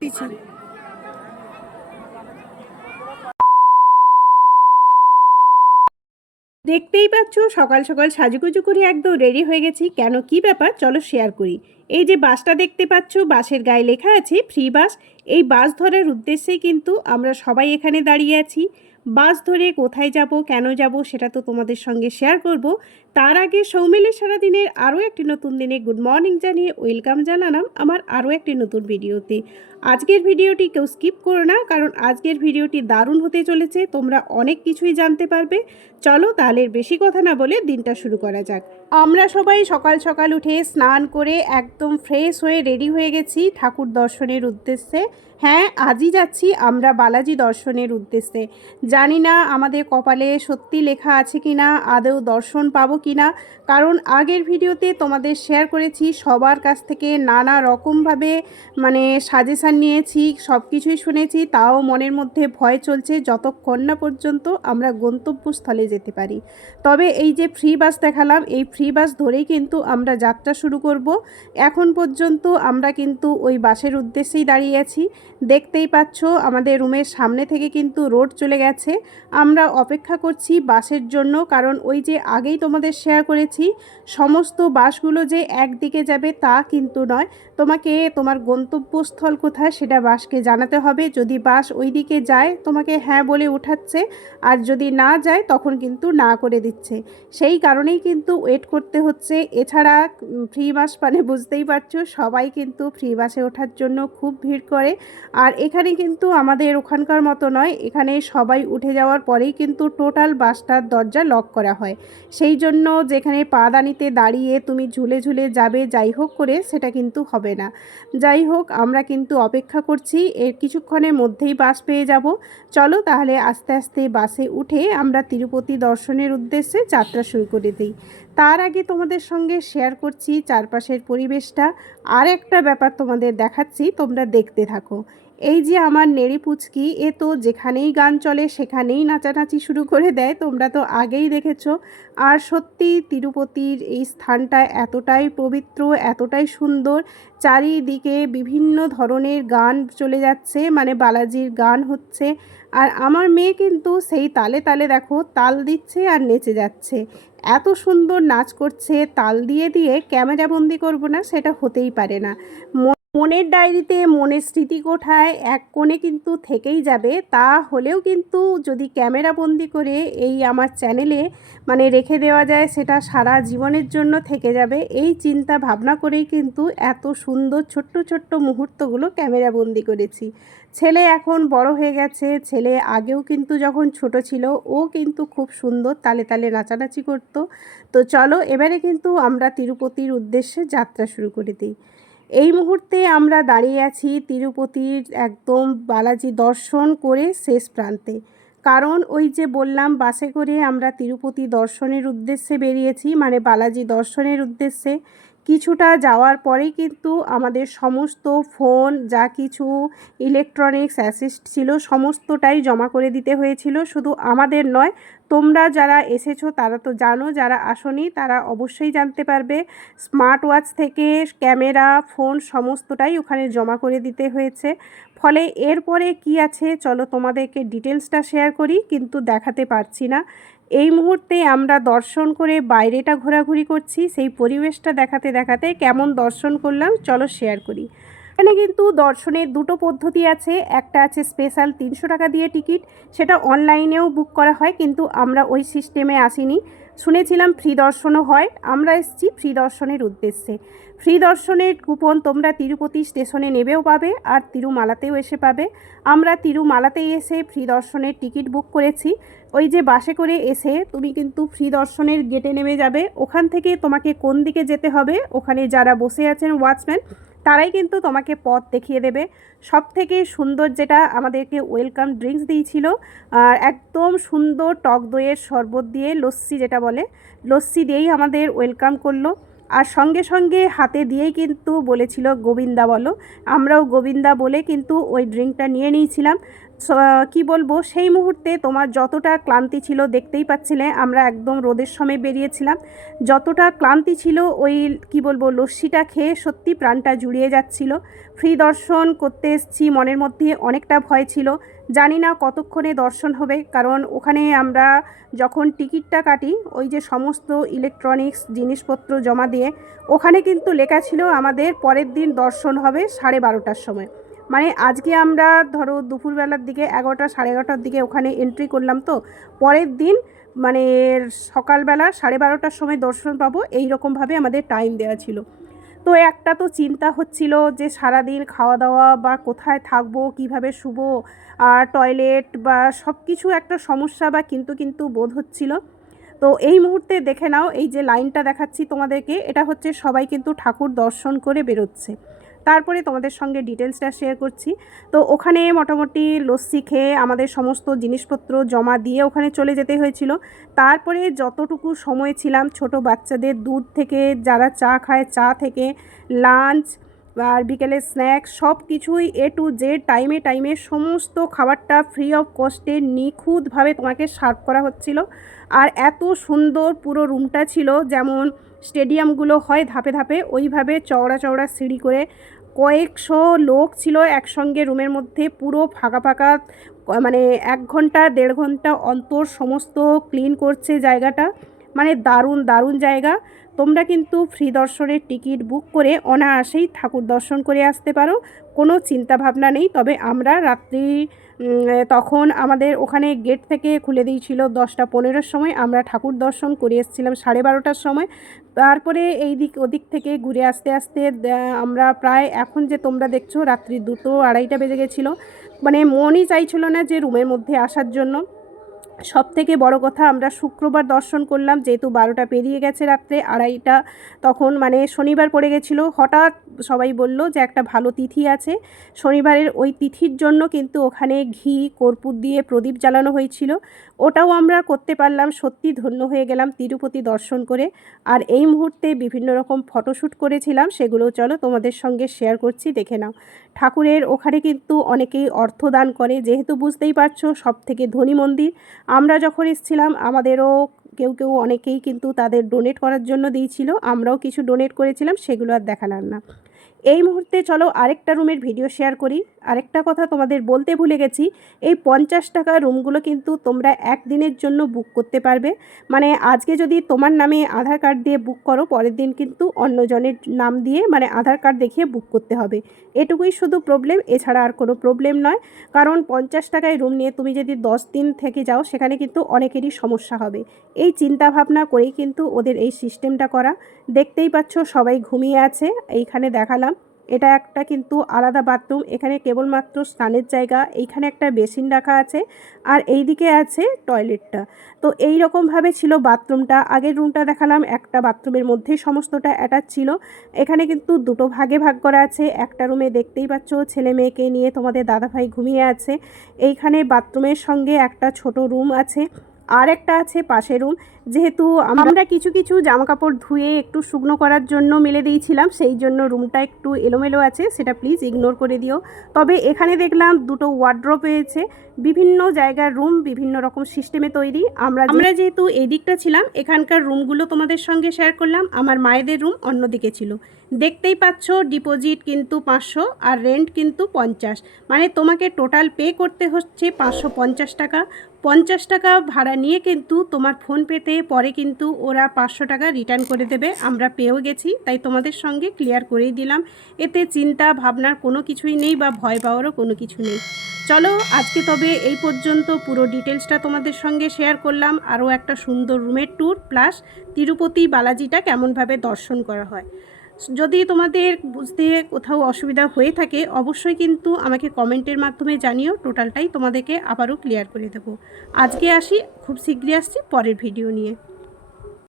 দিচ্ছি। দেখতেই পাচ্ছ, সকাল সকাল সাজুগুজু করে একদম রেডি হয়ে গেছি। কেন, কি ব্যাপার? চলো শেয়ার করি। এই যে বাসটা দেখতে পাচ্ছ, বাসের গায়ে লেখা আছে ফ্রি বাস এই বাস ধরার উদ্দেশ্যেই কিন্তু আমরা সবাই এখানে দাঁড়িয়ে আছি। বাস ধরে কোথায় যাব, কেন যাব, সেটা তো তোমাদের সঙ্গে শেয়ার করব। তার আগে সৌমিলের সারাদিনের আরও একটি নতুন দিনে গুড মর্নিং জানিয়ে ওয়েলকাম জানালাম আমার আরও একটি নতুন ভিডিওতে। আজকের ভিডিওটি কেউ স্কিপ করো না, কারণ আজকের ভিডিওটি দারুণ হতে চলেছে, তোমরা অনেক কিছুই জানতে পারবে। চলো তাহলে বেশি কথা না বলে দিনটা শুরু করা যাক। আমরা সবাই সকাল সকাল উঠে স্নান করে একদম ফ্রেশ হয়ে রেডি হয়ে গেছি ঠাকুর দর্শনের উদ্দেশ্যে। হ্যাঁ আজই যাচ্ছি আমরা বালাজি দর্শনের উদ্দেশ্যে। জানি না আমাদের কপালে সত্যি লেখা আছে কি না আদৌ দর্শন পাবো কি না কারণ আগের ভিডিওতে তোমাদের শেয়ার করেছি, সবার কাছ থেকে নানা রকমভাবে মানে সাজেশান নিয়েছি সব কিছুই শুনেছি, তাও মনের মধ্যে ভয় চলছে যতক্ষণ না পর্যন্ত আমরা গন্তব্যস্থলে যেতে পারি। তবে এই যে ফ্রি বাস দেখালাম, এই ফ্রি বাস ধরেই কিন্তু আমরা যাত্রা শুরু করব। এখন পর্যন্ত আমরা কিন্তু ওই বাসের উদ্দেশ্যেই দাঁড়িয়ে আছি। দেখতেই পাচ্ছ, আমাদের রুমের সামনে থেকে কিন্তু রোড চলে গেছে। আমরা অপেক্ষা করছি বাসের জন্য, কারণ ওই যে আগেই তোমাদের শেয়ার করেছি সমস্ত বাসগুলো যে একদিকে যাবে তা কিন্তু নয়। তোমাকে তোমার গন্তব্যস্থল কোথায় সেটা বাসকে জানাতে হবে। যদি বাস ওই দিকে যায়, তোমাকে হ্যাঁ বলে উঠাচ্ছে। আর যদি না যায়, তখন কিন্তু না করে দিচ্ছে। সেই কারণেই কিন্তু ওয়েট করতে হচ্ছে। এছাড়া ফ্রি বাস মানে বুঝতেই পারছ, সবাই কিন্তু ফ্রি বাসে ওঠার জন্য খুব ভিড় করে। আর এখানে কিন্তু আমাদের ওখানকার মতো নয়। এখানে সবাই উঠে যাওয়ার পরেই কিন্তু টোটাল বাসটার দরজা লক করা হয়। সেই জন্য যেখানে পাদানিতে দাঁড়িয়ে তুমি ঝুলে ঝুলে যাবে, যাই হোক করে সেটা কিন্তু হবে না। যাই হোক, আমরা কিন্তু অপেক্ষা করছি, এর কিছুক্ষণের মধ্যেই বাস পেয়ে যাব। চলো তাহলে আস্তে আস্তে বাসে উঠে আমরা তিরুপতি দর্শনের উদ্দেশ্যে যাত্রা শুরু করে দিই। তার আগে তোমাদের সঙ্গে শেয়ার করছি চারপাশের পরিবেশটা। আর একটা ব্যাপার তোমাদের দেখাচ্ছি, তোমরা দেখতে থাকো। এই যে আমার নেড়ি পুচকি, এ তো যেখানেই গান চলে সেখানেই নাচানাচি শুরু করে দেয়, তোমরা তো আগেই দেখেছ। আর সত্যি তিরুপতির এই স্থানটা এতটাই পবিত্র, এতটাই সুন্দর, চারিদিকে বিভিন্ন ধরনের গান চলে যাচ্ছে মানে বালাজির গান হচ্ছে। আর আমার মেয়ে কিন্তু সেই তালে তালে দেখো, তাল দিচ্ছে আর নেচে যাচ্ছে। এত সুন্দর নাচ করছে, তাল দিয়ে দিয়ে ক্যামেরা বন্দি করব না, সেটা হতেই পারে না। মনের ডায়েরিতে মনের স্মৃতি কোঠায় এক কোণে কিন্তু থেকেই যাবে, তা হলেও কিন্তু যদি ক্যামেরা বন্দি করে এই আমার চ্যানেলে মানে রেখে দেওয়া যায়, সেটা সারা জীবনের জন্য থেকে যাবে। এই চিন্তা ভাবনা করেই কিন্তু এত সুন্দর ছোট্ট ছোট্ট মুহূর্তগুলো ক্যামেরা বন্দি করেছি। ছেলে এখন বড় হয়ে গেছে, ছেলে আগেও কিন্তু যখন ছোট ছিল, ও কিন্তু খুব সুন্দর তালে তালে নাচানাচি করতো। তো চলো, এবারে কিন্তু আমরা তিরুপতির উদ্দেশ্যে যাত্রা শুরু করে দিই। এই মুহূর্তে আমরা দাঁড়িয়ে আছি তিরুপতির একদম বালাজি দর্শন করে শেষ প্রান্তে। কারণ ওই যে বললাম, বাসে করে আমরা তিরুপতি দর্শনের উদ্দেশ্যে বেরিয়েছি মানে বালাজি দর্শনের উদ্দেশ্যে। কিছুটা যাওয়ার পরেই কিন্তু আমাদের সমস্ত ফোন, যা কিছু ইলেকট্রনিক্স অ্যাসিস্ট ছিল, সমস্তটাই জমা করে দিতে হয়েছিল। শুধু আমাদের নয়, তোমরা যারা এসেছ তারা তো জানো, যারা আসনি তারা অবশ্যই জানতে পারবে। স্মার্ট ওয়াচ থেকে ক্যামেরা, ফোন সমস্তটাই ওখানে জমা করে দিতে হয়েছে। ফলে এরপরে কি আছে, চলো তোমাদেরকে ডিটেলসটা শেয়ার করি, কিন্তু দেখাতে পারছি না। এই মুহূর্তে আমরা দর্শন করে বাইরেটা ঘোরাঘুরি করছি, সেই পরিবেশটা দেখাতে দেখাতে কেমন দর্শন করলাম, চলো শেয়ার করি। এখানে কিন্তু দর্শনের দুটো পদ্ধতি আছে, একটা আছে স্পেশাল তিনশো টাকা দিয়ে টিকিট সেটা অনলাইনেও বুক করা হয়, কিন্তু আমরা ওই সিস্টেমে আসিনি। শুনেছিলাম ফ্রি দর্শনও হয়, আমরা এসেছি ফ্রি দর্শনের উদ্দেশ্যে। ফ্রি দর্শনের কুপন তোমরা তিরুপতি স্টেশনে নেবেও পাবে আর তিরুমালাতেও এসে পাবে। আমরা তিরুমালাতেই এসে ফ্রি দর্শনের টিকিট বুক করেছি। ওই যে বাসে করে এসে তুমি কিন্তু ফ্রি দর্শনের গেটে নেমে যাবে। ওখান থেকে তোমাকে কোন দিকে যেতে হবে? ওখানে যারা বসে আছেন ওয়াচম্যান, তারাই কিন্তু তোমাকে পথ দেখিয়ে দেবে। সব থেকে সুন্দর যেটা আমাদেরকে ওয়েলকাম ড্রিঙ্কস দিয়েছিল, আর একদম সুন্দর টক দইয়ের শরবত দিয়ে লস্যি যেটা বলে, লস্যি দিয়েই আমাদের ওয়েলকাম করল। আর সঙ্গে সঙ্গে হাতে দিয়েই কিন্তু বলেছিল, গোবিন্দা বলো। আমরাও গোবিন্দা বলে কিন্তু ওই ড্রিঙ্কটা নিয়ে নিয়েছিলাম। কি বলব, সেই মুহূর্তে তোমার যতটা ক্লান্তি ছিল দেখতেই পাচ্ছিলে, আমরা একদম রোদের সময় বেরিয়েছিলাম। যতটা ক্লান্তি ছিল ওই, কি বলব, লস্যিটা খেয়ে সত্যি প্রাণটা জুড়িয়ে যাচ্ছিল। ফ্রি দর্শন করতে এসেছি, মনের মধ্যে অনেকটা ভয় ছিল। জানি না কতক্ষণে দর্শন হবে, কারণ ওখানে আমরা যখন টিকিটটা কাটি, ওই যে সমস্ত ইলেকট্রনিক্স জিনিসপত্র জমা দিয়ে, ওখানে কিন্তু লেখা ছিল আমাদের পরের দিন দর্শন হবে সাড়ে বারোটার সময়। মানে আজকে আমরা ধরো দুপুরবেলার দিকে এগারোটা, সাড়ে এগারোটার দিকে ওখানে এন্ট্রি করলাম তো, পরের দিন মানে সকালবেলা সাড়ে বারোটার সময় দর্শন পাবো এই রকমভাবে আমাদের টাইম দেওয়া ছিল। তো একটা তো চিন্তা হচ্ছিল যে সারাদিন খাওয়া দাওয়া বা কোথায় থাকব, কীভাবে শুব, আর টয়লেট বা সব কিছু একটা সমস্যা বা কিন্তু কিন্তু বোধ হচ্ছিল। তো এই মুহূর্তে দেখে নাও, এই যে লাইনটা দেখাচ্ছি তোমাদেরকে, এটা হচ্ছে সবাই কিন্তু ঠাকুর দর্শন করে বেরোচ্ছে। তারপরে তোমাদের সঙ্গে ডিটেলসটা শেয়ার করছি। তো ওখানে মোটামুটি লস্যি খেয়ে আমাদের সমস্ত জিনিসপত্র জমা দিয়ে ওখানে চলে যেতে হয়েছিল। তারপরে যতটুকু সময় ছিলাম ছোট বাচ্চাদের দুধ থেকে, যারা চা খায়, চা থেকে লাঞ্চ আর বিকেলে স্ন্যাক্স সব কিছুই এ টু জেড টাইমে টাইমে সমস্ত খাবারটা ফ্রি অফ কস্টে নিখুঁতভাবে তোমাকে সার্ভ করা হচ্ছিল। আর এত সুন্দর পুরো রুমটা ছিল, যেমন স্টেডিয়ামগুলো হয় ধাপে ধাপে, ওইভাবে চওড়া চওড়া সিঁড়ি করে কয়েকশো লোক ছিল একসঙ্গে রুমের মধ্যে, পুরো ফাঁকা ফাঁকা মানে এক ঘণ্টা, দেড় ঘণ্টা অন্তর সমস্ত ক্লিন করছে জায়গাটা। মানে দারুণ দারুণ জায়গা। তোমরা কিন্তু ফ্রি দর্শনের টিকিট বুক করে অনায়াসেই ঠাকুর দর্শন করে আসতে পারো। কোনো চিন্তা ভাবনা নেই, তবে আমরা রাত্রি তখন আমাদের ওখানে গেট থেকে খুলে দিয়েছিল দশটা পনেরোর সময়। আমরা ঠাকুর দর্শন করে এসেছিলাম সাড়ে বারোটার সময়। তারপরে এই দিক ওদিক থেকে ঘুরে আসতে আসতে আমরা প্রায় এখন যে তোমরা দেখছ, রাত্রি দুটো আড়াইটা বেজে গেছিল। মানে মনই চাইছিল না যে রুমের মধ্যে আসার জন্য। সব থেকে বড় কথা, আমরা শুক্রবার দর্শন করলাম, যেহেতু বারোটা পেরিয়ে গেছে রাত্রে আড়াইটা, তখন মানে শনিবার পড়ে গেছিল। হঠাৎ সবাই বলল যে একটা ভালো তিথি আছে। শনিবারের ওই তিথির জন্য কিন্তু ওখানে ঘি, কর্পূর দিয়ে প্রদীপ জ্বালানো হয়েছিল। ওটাও আমরা করতে পারলাম, সত্যি ধন্য হয়ে গেলাম তিরুপতি দর্শন করে। আর এই মুহূর্তে বিভিন্ন রকম ফটোশ্যুট করেছিলাম সেগুলো চলো তোমাদের সঙ্গে শেয়ার করছি, দেখে নাও। ঠাকুরের ওখানে কিন্তু অনেকেই অর্থ দান করে, যেহেতু বুঝতেই পারছ সব থেকে ধনী মন্দির। আমরা যখন এসেছিলাম, আমাদেরও কেউ কেউ অনেকেই কিন্তু তাদের ডোনেট করার জন্য দিয়েছিল, আমরাও কিছু ডোনেট করেছিলাম, সেগুলো আর দেখালাম না। এই মুহূর্তে চলো আরেকটা রুমের ভিডিও শেয়ার করি। আরেকটা কথা তোমাদের বলতে ভুলে গেছি, এই পঞ্চাশ টাকা রুমগুলো কিন্তু তোমরা একদিনের জন্য বুক করতে পারবে। মানে আজকে যদি তোমার নামে আধার কার্ড দিয়ে বুক করো, পরের দিন কিন্তু অন্যজনের নাম দিয়ে মানে আধার কার্ড দেখিয়ে বুক করতে হবে। এটুকুই শুধু প্রবলেম এছাড়া আর কোনো প্রবলেম নয়। কারণ পঞ্চাশ টাকায় রুম নিয়ে তুমি যদি দশ দিন থেকে যাও, সেখানে কিন্তু অনেকেরই সমস্যা হবে। এই চিন্তা ভাবনা করেই কিন্তু ওদের এই সিস্টেমটা করা। দেখতেই পাচ্ছ সবাই ঘুমিয়ে আছে, এইখানে দেখালাম। এটা একটা কিন্তু আলাদা বাথরুম, এখানে কেবলমাত্র স্নানের জায়গা, এইখানে একটা বেসিন রাখা আছে আর এই দিকে আছে টয়লেটটা। তো এই রকমভাবে ছিল বাথরুমটা, আগের রুমটা দেখালাম, একটা বাথরুমের মধ্যেই সমস্তটা অ্যাটাচ ছিল। এখানে কিন্তু দুটো ভাগে ভাগ করা আছে, একটা রুমে দেখতেই পাচ্ছ ছেলে মেয়েকে নিয়ে তোমাদের দাদাভাই ঘুমিয়ে আছে। এইখানে বাথরুমের সঙ্গে একটা ছোট রুম আছে আর একটা আছে পাশে রুম যেহেতু আমরা কিছু কিছু জামা কাপড় ধুয়ে একটু শুকনো করার জন্য মেলে দিয়েছিলাম সেই জন্য রুমটা একটু এলোমেলো আছে সেটা প্লিজ ইগনোর করে দিও। তবে এখানে দেখলাম দুটো ওয়ার্ড্রপ রয়েছে বিভিন্ন জায়গার রুম বিভিন্ন রকম সিস্টেমে তৈরি। আমরা আমরা যেহেতু এই দিকটা ছিলাম এখানকার রুমগুলো তোমাদের সঙ্গে শেয়ার করলাম আমার মায়েদের রুম অন্যদিকে ছিল। দেখতেই পাচ্ছ ডিপোজিট কিন্তু পাঁচশো আর রেন্ট কিন্তু পঞ্চাশ। মানে তোমাকে টোটাল পে করতে হচ্ছে পাঁচশো পঞ্চাশ টাকা। পঞ্চাশ টাকা ভাড়া নিয়ে কিন্তু তোমার ফোন পেতে পরে কিন্তু ওরা পাঁচশো টাকা রিটার্ন করে দেবে। আমরা পেয়েও গেছি, তাই তোমাদের সঙ্গে ক্লিয়ার করেই দিলাম। এতে চিন্তা, ভাবনার কোনো কিছুই নেই বা ভয় পাওয়ারও কোনো কিছু নেই। চলো, আজকে তবে এই পর্যন্ত পুরো ডিটেলসটা তোমাদের সঙ্গে শেয়ার করলাম। আরও একটা সুন্দর রুমের ট্যুর প্লাস তিরুপতি বালাজিটা কেমনভাবে দর্শন করা হয়। যদি তোমাদের বুঝতে কোথাও অসুবিধা হয়ে থাকে, অবশ্যই কিন্তু আমাকে কমেন্টের মাধ্যমে জানিও, টোটালটাই তোমাদেরকে আবারও ক্লিয়ার করে দেবো। আজকে আসি, খুব শীঘ্রই আসছি, পরের ভিডিও নিয়ে।